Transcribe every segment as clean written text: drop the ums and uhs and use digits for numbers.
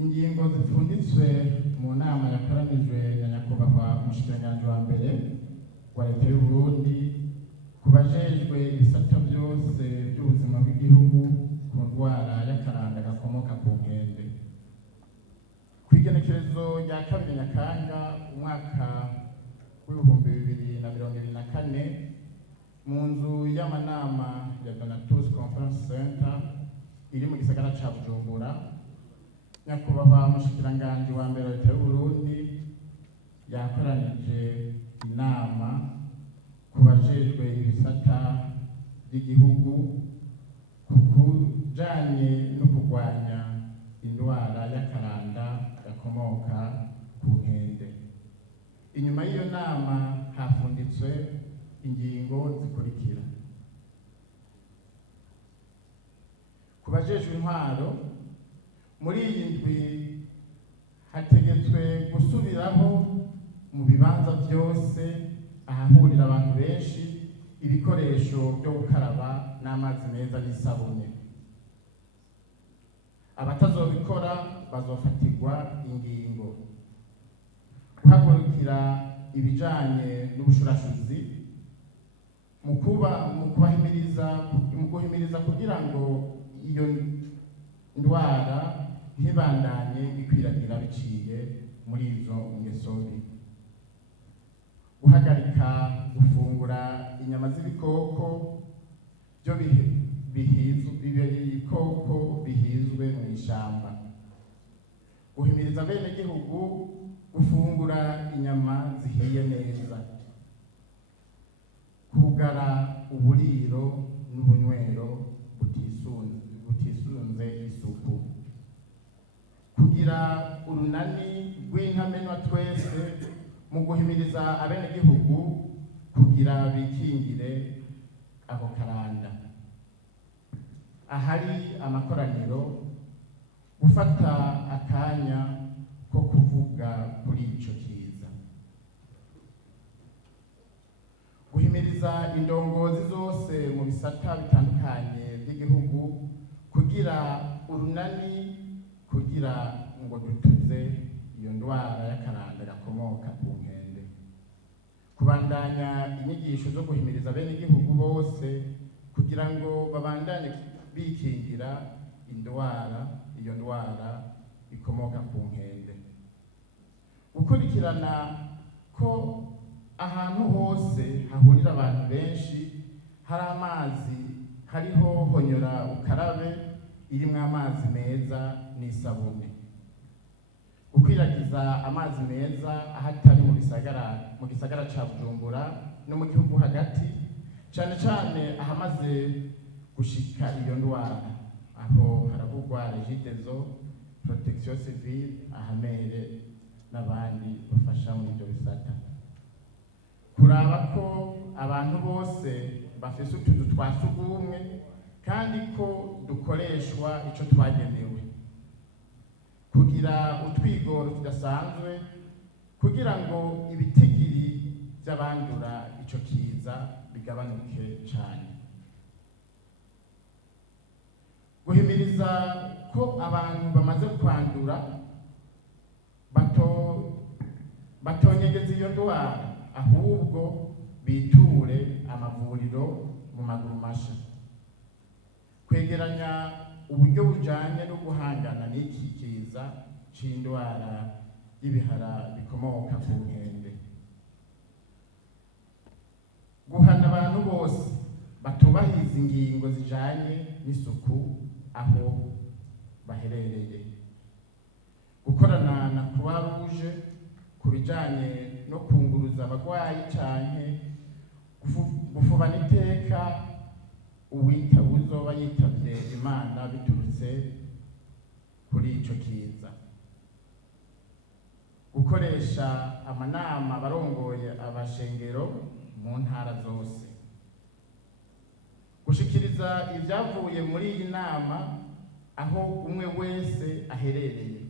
Ingingo zipfunditswe mu nama yakoranijwe na nyakubahwa umushikiranganji wa mbere wa leta y'u Burundi ku bajejwe ibisata byose by'ubuzima bw'igihugu ku ndwara y'akaranda gakomoka ku nkende. Kw'igenekerezo rya 2 Nyakanga umwaka w'ibihumbi 2024 mu nzu y'amanama ya Donatus Conference Center iri mu gisagara ca Bujumbura, nyakubahwa umushikiranganji wa mbere wa leta y'u Burundi yakoranije inama ku bajejwe ibisata by'igihugu ku kujanye no kurwanya indwara y'akaranda gakomoka ku nkende. Inyuma y'iyo nama hafunditswe ingingo zikurikira: ku bajejwe intwaro, muri iyi ndwi hategetswe gusubiraho mu bibanza byose ahahurira abantu benshi ibikoresho byo gukaraba n'amazi meza n'isabune. Abatazobikora bazofatirwa ingingo. Guhagurukira ibijanye n'ubushurashuzi mu guhimiriza kugira ngo iyo ndwara ntibandanye ikwiragira biciye muri izo ngeso mbi. Guhagarika gufungura inyama z'ibikoko byo ibikoko bihizwe mu ishamba. Guhimiriza bene gihugu gufungura inyama zihiye neza. Kugara uburiro n'ubunywero butisunze isuku. Kugira urunani rw'intamenwa twese mu guhimiriza abenegihugu kugira bikingire ako karanda. Ahari amakoraniro, gufata akanya ko kuvuga kuri ico kiza. Guhimiriza indongozi zose mu bisata bitandukanye by'igihugu kugira urunani kugira ngo dutuze iyo ndwara y'akaranda gakomoka ku nkende. Kubandanya inyigisho zo guhimiriza bene igihugu bose kugira ngo babandanye bikingira iyo ndwara ikomoka ku nkende. Gukurikirana ko ahantu hose hahurira abantu benshi hari amazi, hariho honyora ukarabe irimwo amazi meza n'isabune. Gukwiragiza amazi meza ahatari mu gisagara ca Bujumbura no mu gihugu hagati, cane cane ahamaze gushika iyo ndwara, aho haravugwa Regideso, Protection Civile, Ahamere n'abandi bafasha muri ibyo bisata. Kuraba ko abantu bose bafise utuzu twa sugumwe kandi ko dukoreshwa ico twagenewe. Kugira utwigoro tudasanzwe kugira ngo ibitigiri by'abandura ico kiza bigabanuke cyane. Guhimiriza ko abantu bamaze kwandura batonyegeza iyo ndwara, ahubwo biture amavuriro mu maguru masha. Kwegeranya uburyo bujanye no guhangana n'iki kiza c'indwara y'ibihara bikomoka ku nkende. Guhana abantu bose batubahiriza ingingo zijanye n'isuku aho baherereye. Gukorana na Croix Rouge ku bijanye no kunguruza abagwayi canke gufubana iteka uzoba yitavye Imana biturutse kuri ico kiza. Gukoresha amanama barongoye abashengero mu ntara zose. Gushikiriza ibyavuye muri iyi nama aho umwe wese aherereye.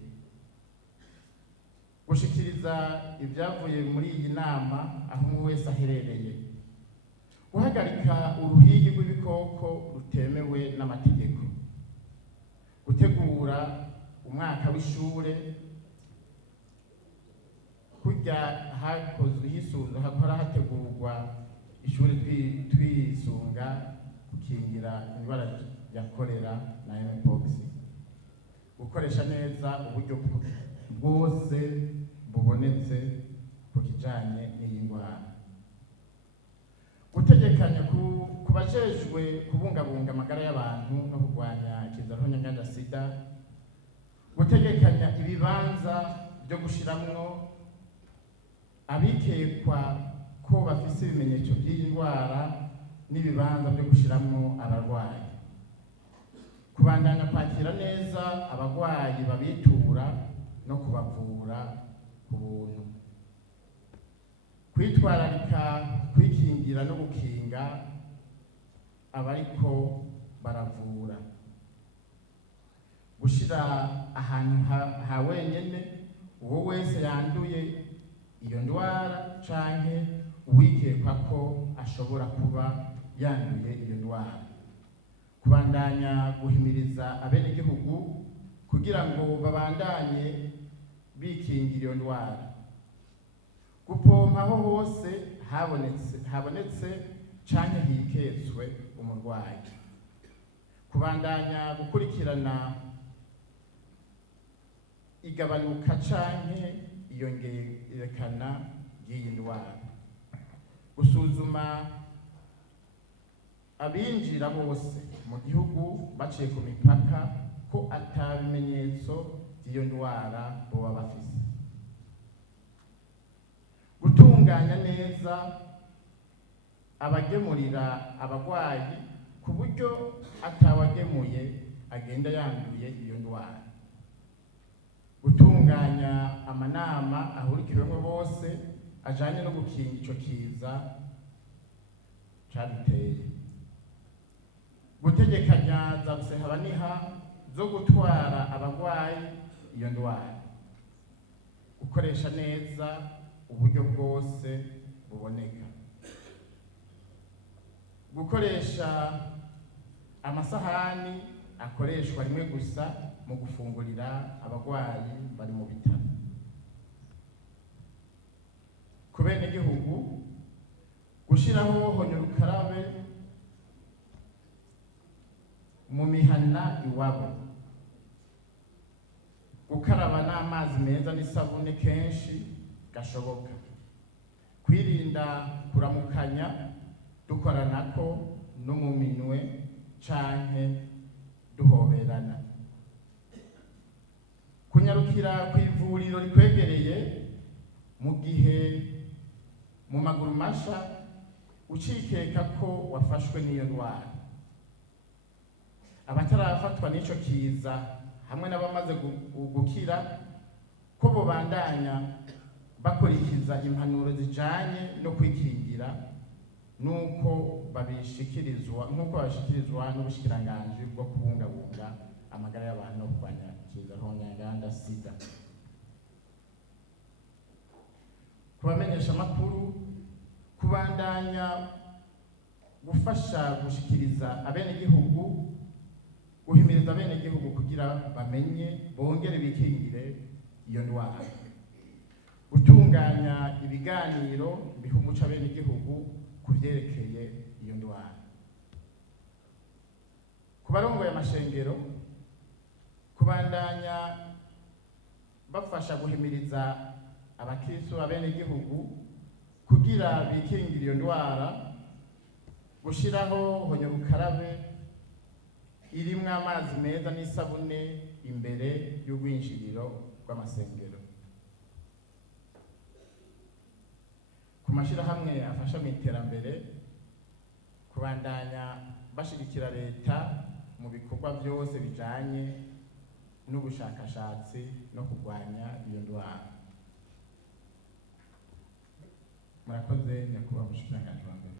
Gushikiriza ibyavuye muri iyi nama aho umwe wese aherereye. Guhagarika uruhigi rw'ibikoko rutemewe n'amategeko. Gutegura umwaka w'ishure kurya hakora hategurwa ishuri twisunga gukingira indwara ya korera na mpox, gukoresha neza uburyo bwose bubonetse ku kijanye n'iyi ndwara, gutegekanya ku bajejwe kubungabunga amagara y'abantu no kurwanya ikizaroho nyanganda sida, gutegekanya ibibanza byo gushiramwo abikekwa ko bafise ibimenyetso by'iyi ndwara n'ibibanza byo gushiramwo abarwayi, kubandanya kwakira neza abarwayi babitura no kubavura ku buntu, kwitwararika kwikingira no gukinga abariko baravura, gushira ahantu ha wenyene uwo wese yanduye iyo ndwara canke uwikekwa ko ashobora kuba yanduye iyo ndwara, kubandanya guhimiriza abenegihugu kugira ngo babandanye bikingira iyo ndwara, gupompa aho hose habonetse canke hiketswe umurwayi, kubandanya gukurikirana igabanuka canke iyongerekana ry'iyi ndwara, gusuzuma abinjira bose mu gihugu baciye ku mipaka ko ata bimenyetso by'iyo ndwara boba bafise, gutunganya neza abagemurira abarwayi ku buryo atawagemuye agenda yanduye iyo ndwara, gutunganya amanama ahurikiwemo bose ajanye no gukinga ico kiza caduteye, gutegekanya za busehabaniha zo gutwara abarwayi iyo ndwara, gukoresha neza uburyo bwose buboneka, gukoresha amasahani akoreshwa rimwe gusa mu gufungurira abarwayi bari mu bitaro, ku benegihugu gushiraho honyorukarabe mu mihana iwabo, gukaraba n'amazi meza n'isabune kenshi gashoboka, kwirinda kuramukanya dukoranako no mu minwe canke duhoberana, kunyarukira ku ivuriro rikwegereye mu gihe mu maguru masha ucikeka ko wafashwe n'iyo ndwara, abatarafatwa n'ico kiza hamwe n'abamaze gukira ko bobandanya bakurikiza impanuro zijanye no kwikingira nuko babishikirizwa n'ubushikiranganji bwo kubungabunga amagara y'abantu no kurwanya ikizaroho nyanganda sida, kubamenyesha amakuru, kubandanya gufasha gushikiriza abenegihugu, guhimiriza abenegihugu kugira bamenye bongere bikingire iyo ndwara, gutunganya ibiganiro biha umuco abenegihugu ku vyerekeye iyo ndwara, ku barongoye amashengero kubandanya bafasha guhimiriza abakristo abenegihugu kugira bikingire iyo ndwara, gushiraho honyorukarabe irimwo amazi meza n'isabune imbere y'urwinjiriro rw'amasengero, ku mashirahamwe afasha mu iterambere kubandanya bashigikira leta mu bikorwa byose bijanye n'ubushakashatsi no kurwanya iyo ndwara. Murakoze nyakubahwa mushikiranganji wa mbere.